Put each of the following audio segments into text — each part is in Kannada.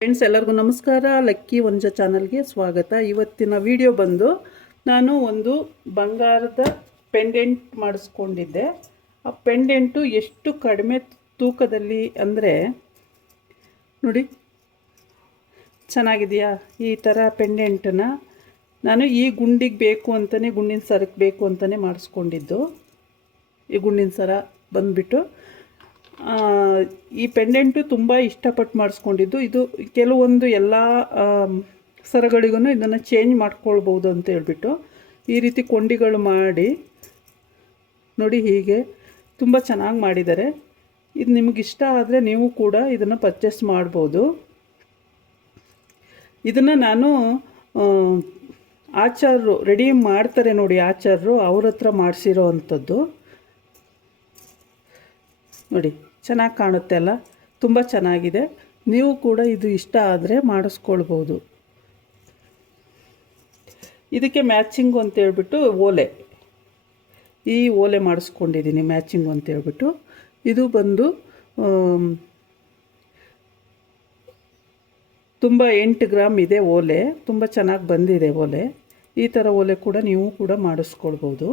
ಫ್ರೆಂಡ್ಸ್ ಎಲ್ಲರಿಗೂ ನಮಸ್ಕಾರ. ಲಕ್ಕಿ ಒಂಜ ಚಾನಲ್ಗೆ ಸ್ವಾಗತ. ಇವತ್ತಿನ ವಿಡಿಯೋ ಬಂದು ನಾನು ಒಂದು ಬಂಗಾರದ ಪೆಂಡೆಂಟ್ ಮಾಡಿಸ್ಕೊಂಡಿದ್ದೆ. ಆ ಪೆಂಡೆಂಟು ಎಷ್ಟು ಕಡಿಮೆ ತೂಕದಲ್ಲಿ ಅಂದರೆ, ನೋಡಿ, ಚೆನ್ನಾಗಿದೆಯಾ ಈ ಥರ ಪೆಂಡೆಂಟನ್ನು ನಾನು ಈ ಗುಂಡಿಗೆ ಬೇಕು ಅಂತಲೇ ಗುಂಡಿನ ಸರಕ್ಕೆ ಬೇಕು ಅಂತಲೇ ಮಾಡಿಸ್ಕೊಂಡಿದ್ದು. ಈ ಗುಂಡಿನ ಸರ ಬಂದುಬಿಟ್ಟು ಈ ಪೆಂಡೆಂಟು ತುಂಬ ಇಷ್ಟಪಟ್ಟು ಮಾಡಿಸ್ಕೊಂಡಿದ್ದು. ಇದು ಕೆಲವೊಂದು ಎಲ್ಲ ಸರಗಳಿಗೂ ಇದನ್ನು ಚೇಂಜ್ ಮಾಡ್ಕೊಳ್ಬೋದು ಅಂತ ಹೇಳ್ಬಿಟ್ಟು ಈ ರೀತಿ ಕೊಂಡಿಗಳು ಮಾಡಿ ನೋಡಿ ಹೀಗೆ ತುಂಬ ಚೆನ್ನಾಗಿ ಮಾಡಿದ್ದಾರೆ. ಇದು ನಿಮಗಿಷ್ಟ ಆದರೆ ನೀವು ಕೂಡ ಇದನ್ನು ಪರ್ಚೇಸ್ ಮಾಡ್ಬೋದು. ಇದನ್ನು ನಾನು ಆಚಾರ್ರು ರೆಡಿ ಮಾಡ್ತಾರೆ ನೋಡಿ ಆಚಾರರು, ಅವ್ರ ಹತ್ರ ಮಾಡಿಸಿರೋ ಅಂಥದ್ದು. ನೋಡಿ, ಚೆನ್ನಾಗಿ ಕಾಣುತ್ತೆ ಅಲ್ಲ? ತುಂಬ ಚೆನ್ನಾಗಿದೆ. ನೀವು ಕೂಡ ಇದು ಇಷ್ಟ ಆದರೆ ಮಾಡಿಸ್ಕೊಳ್ಬೋದು. ಇದಕ್ಕೆ ಮ್ಯಾಚಿಂಗ್ ಅಂತ ಹೇಳ್ಬಿಟ್ಟು ಓಲೆ. ಈ ಓಲೆ ಮಾಡಿಸ್ಕೊಂಡಿದ್ದೀನಿ, ಮ್ಯಾಚಿಂಗ್ ಅಂತ ಹೇಳ್ಬಿಟ್ಟು. ಇದು ಬಂದು ತುಂಬ ಎಂಟು ಗ್ರಾಮ್ ಇದೆ ಓಲೆ. ತುಂಬ ಚೆನ್ನಾಗಿ ಬಂದಿದೆ ಓಲೆ. ಈ ಥರ ಓಲೆ ಕೂಡ ನೀವು ಕೂಡ ಮಾಡಿಸ್ಕೊಳ್ಬೋದು.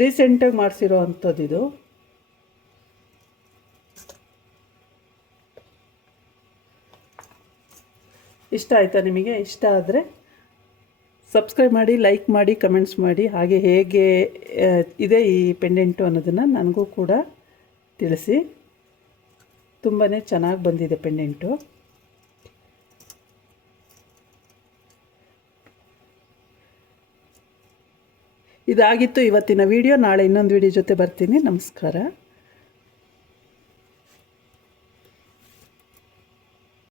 ರೀಸೆಂಟಾಗಿ ಮಾಡಿಸಿರೋ ಅಂಥದ್ದು ಇದು ಇಷ್ಟ ಆಯಿತಾ ನಿಮಗೆ? ಇಷ್ಟ ಆದರೆ ಸಬ್ಸ್ಕ್ರೈಬ್ ಮಾಡಿ, ಲೈಕ್ ಮಾಡಿ, ಕಮೆಂಟ್ಸ್ ಮಾಡಿ. ಹಾಗೆ ಹೇಗೆ ಇದೆ ಈ ಪೆಂಡೆಂಟು ಅನ್ನೋದನ್ನು ನನಗೂ ಕೂಡ ತಿಳಿಸಿ. ತುಂಬಾ ಚೆನ್ನಾಗಿ ಬಂದಿದೆ ಪೆಂಡೆಂಟು. ಇದಾಗಿತ್ತು ಇವತ್ತಿನ ವಿಡಿಯೋ. ನಾಳೆ ಇನ್ನೊಂದು ವಿಡಿಯೋ ಜೊತೆ ಬರ್ತೀನಿ. ನಮಸ್ಕಾರ.